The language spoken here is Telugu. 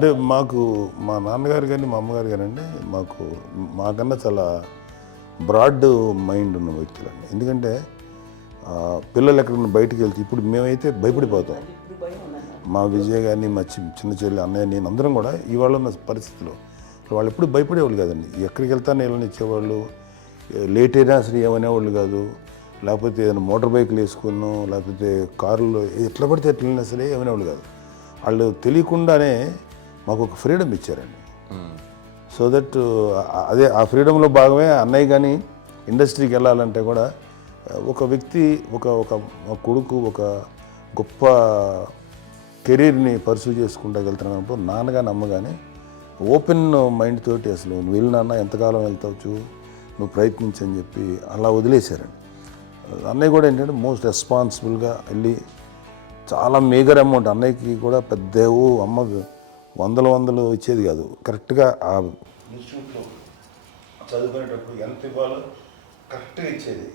అంటే మాకు మా నాన్నగారు కానీ మా అమ్మగారు కానండి మాకన్నా చాలా బ్రాడ్ మైండ్ ఉన్న వ్యక్తులండి. ఎందుకంటే పిల్లలు ఎక్కడన్నా బయటికి వెళ్తే ఇప్పుడు మేమైతే భయపడిపోతాం. మా విజయ్ కానీ మా చిన్న చెల్లి అన్నయ్య నేను అందరం కూడా ఇవాళ ఉన్న పరిస్థితిలో వాళ్ళు ఎప్పుడు భయపడేవాళ్ళు కాదండి. ఎక్కడికి వెళ్తాను వీళ్ళని ఇచ్చేవాళ్ళు, లేట్ అయినా అసలు ఏమనేవాళ్ళు కాదు. లేకపోతే ఏదైనా మోటార్ బైక్లు వేసుకున్నాం, లేకపోతే కారులో ఎట్లా పడితే ఎట్లా వెళ్ళినా సరే ఏమనేవాళ్ళు కాదు. వాళ్ళు తెలియకుండానే మాకు ఒక ఫ్రీడమ్ ఇచ్చారండి. సో దట్ అదే ఆ ఫ్రీడంలో భాగమే అన్నయ్య కానీ ఇండస్ట్రీకి వెళ్ళాలంటే కూడా ఒక వ్యక్తి ఒక కొడుకు ఒక గొప్ప కెరీర్ని పర్సూ చేసుకుంటూ వెళ్తున్నప్పుడు నాన్నగాని అమ్మగాని ఓపెన్ మైండ్ తోటి అసలు నువ్వు వెళ్ళినా ఎంతకాలం వెళ్తావచ్చు, నువ్వు ప్రయత్నించని చెప్పి అలా వదిలేశారండి. అన్నయ్య కూడా ఏంటంటే మోస్ట్ రెస్పాన్సిబుల్గా వెళ్ళి చాలా మేజర్ అమౌంట్ అన్నయ్యకి కూడా పెద్ద అమ్మకు వందలు ఇచ్చేది కాదు. కరెక్ట్గా ఆ ఇన్స్టిట్యూట్లో చదువుకునేటప్పుడు ఎంత ఇవ్వాలో కరెక్ట్గా ఇచ్చేది.